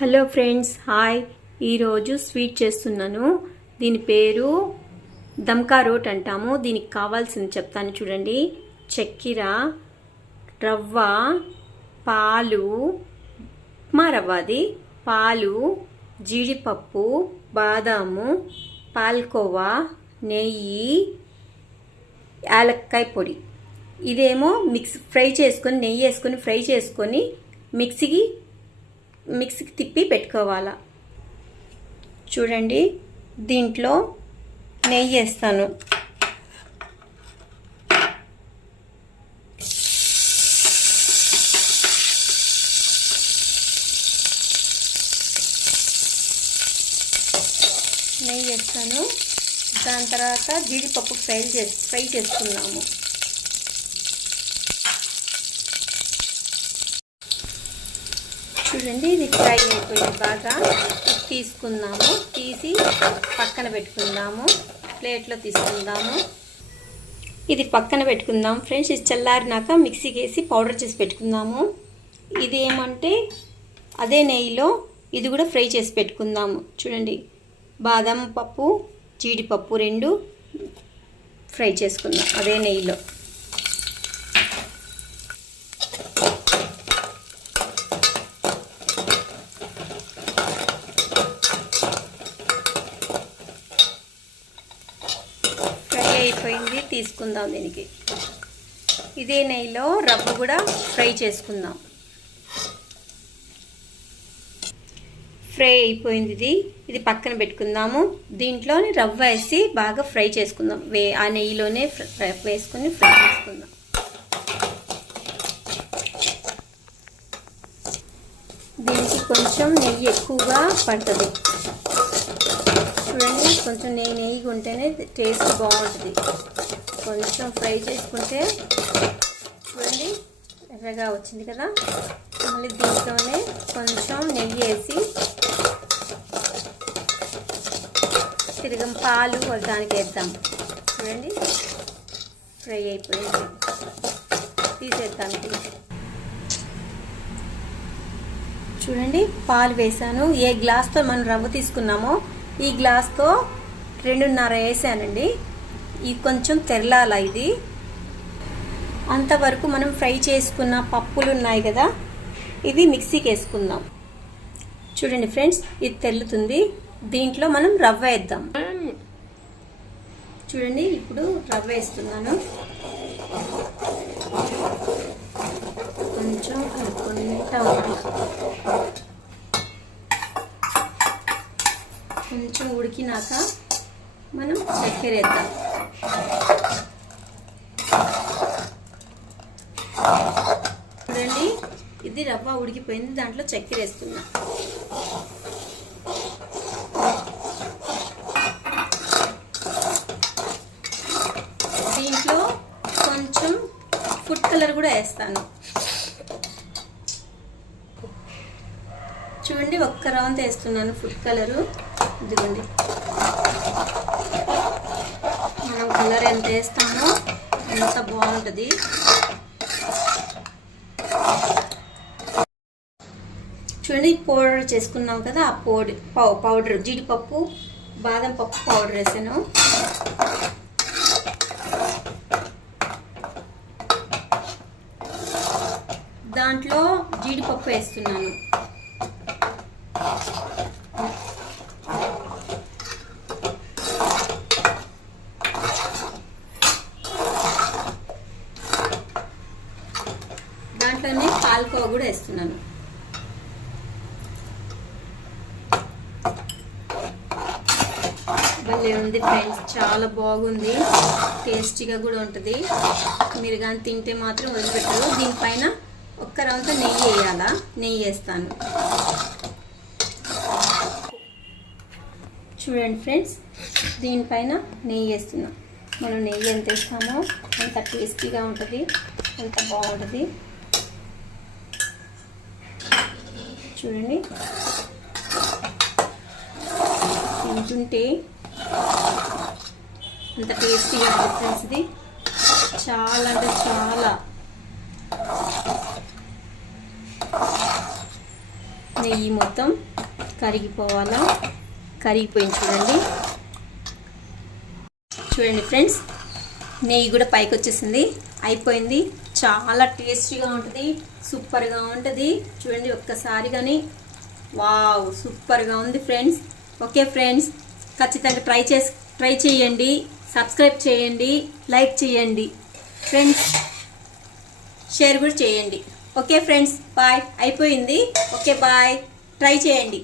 Hello friends, hi. ఈరోజు sweet చేస్తున్నాను. దీని పేరు దమ్కా రోట్ అంటాము. దీనికి కావాల్సింది చెప్తాను చూడండి. చక్కెర, రవ్వ, పాలు, ఉప్మా రవ్వ, అది పాలు, జీడిపప్పు, బాదాము, పాల్కోవా, నెయ్యి, యాలక్కాయ పొడి. ఇదేమో ఫ్రై చేసుకొని నెయ్యి వేసుకొని ఫ్రై చేసుకొని మిక్సీకి తిప్పి పెట్టుకోవాలా. చూడండి, దీంట్లో నెయ్యి వేస్తాను. నెయ్యి వేస్తాను. దాని తర్వాత జీడిపప్పు ఫ్రై చేసుకున్నాము. చూడండి, ఇది ఫ్రై అయిపోయింది బాగా. తీసుకుందాము, తీసి పక్కన పెట్టుకుందాము. ప్లేట్లో తీసుకుందాము. ఇది పక్కన పెట్టుకుందాం ఫ్రెండ్స్. ఇది చల్లారినాక మిక్సీకి వేసి పౌడర్ చేసి పెట్టుకుందాము. ఇది ఏమంటే అదే నెయ్యిలో ఇది కూడా ఫ్రై చేసి పెట్టుకుందాము. చూడండి, బాదం పప్పు, జీడిపప్పు రెండు ఫ్రై చేసుకుందాం అదే నెయ్యిలో. అయిపోయింది, తీసుకుందాం. దీనికి ఇదే నెయ్యిలో రవ్వ కూడా ఫ్రై చేసుకుందాం. ఫ్రై అయిపోయింది. ఇది పక్కన పెట్టుకుందాము. దీంట్లోనే రవ్వ వేసి బాగా ఫ్రై చేసుకుందాం. ఆ నెయ్యిలోనే వేసుకొని ఫ్రై చేసుకుందాం. దీనికి కొంచెం నెయ్యి ఎక్కువగా పడుతుంది. చూడండి, కొంచెం నెయ్యిగా ఉంటేనే టేస్ట్ బాగుంటుంది. కొంచెం ఫ్రై చేసుకుంటే చూడండి ఎర్రగా వచ్చింది కదా. మళ్ళీ దీంట్లోనే కొంచెం నెయ్యి వేసి పాలు దానికి వేద్దాం. చూడండి, ఫ్రై అయిపోయింది. తీసేద్దాం. చూడండి, పాలు వేసాను. ఏ గ్లాస్తో మనం రవ్వ తీసుకున్నామో ఈ గ్లాస్తో 2.5 వేసానండి. ఇది కొంచెం తెరలాల. ఇది అంతవరకు మనం ఫ్రై చేసుకున్న పప్పులు ఉన్నాయి కదా, ఇవి మిక్సీకి వేసుకుందాం. చూడండి ఫ్రెండ్స్, ఇది తెల్లుతుంది. దీంట్లో మనం రవ్వ వేద్దాం. చూడండి, ఇప్పుడు రవ్వ వేస్తున్నాను. కొంచెం కలుపుకుంటా ఉంది. కొంచెం ఉడికినాక మనం చక్కెర వేద్దాం. చూడండి, ఇది రవ్వ ఉడికిపోయింది. దాంట్లో చక్కెర వేస్తున్నా. దీంట్లో కొంచెం ఫుడ్ కలర్ కూడా వేస్తాను. చూడండి, ఒక్క రవంత వేస్తున్నాను ఫుడ్ కలరు. ఇదిగోండి, మనం కలర్ ఎంత వేస్తామో అంత బాగుంటుంది. చూడండి, పౌడర్ చేసుకున్నాం కదా, ఆ పౌడర్ జీడిపప్పు, బాదం పప్పు పౌడర్ వేసాను. దాంట్లో జీడిపప్పు వేస్తున్నాను. దాంట్లోనే పాల్కోవా కూడా వేస్తున్నాను. భలే ఉంది ఫ్రెండ్స్, చాలా బాగుంది. టేస్టీగా కూడా ఉంటుంది. మీరు కానీ తింటే మాత్రం వదిలిపెట్టరు. దీనిపైన ఒక్క రవంత నెయ్యి వేయాలా. నెయ్యి వేస్తాను. చూడండి ఫ్రెండ్స్, దీనిపైన నెయ్యి వేస్తున్నాం. మనం నెయ్యి ఎంత వేస్తామో అంత టేస్టీగా ఉంటుంది, అంత బాగుంటుంది. చూడండి, తింటుంటే అంత టేస్టీగా ఉంటుంది ఫ్రెండ్స్. ఇది చాలా అంటే చాలా నెయ్యి మొత్తం కరిగిపోవాలా. కరిగిపోయింది చూడండి. చూడండి ఫ్రెండ్స్, నెయ్యి కూడా పైకి వచ్చేసింది. అయిపోయింది. చాలా టేస్టీగా ఉంటుంది, సూపర్గా ఉంటుంది. చూడండి ఒక్కసారి కానీ. వావ్, సూపర్గా ఉంది ఫ్రెండ్స్. ఓకే ఫ్రెండ్స్, ఖచ్చితంగా ట్రై చేయండి. సబ్స్క్రైబ్ చేయండి, లైక్ చేయండి ఫ్రెండ్స్, షేర్ కూడా చేయండి. Okay friends, bye. అయిపోయింది. Okay bye. ట్రై చేయండి.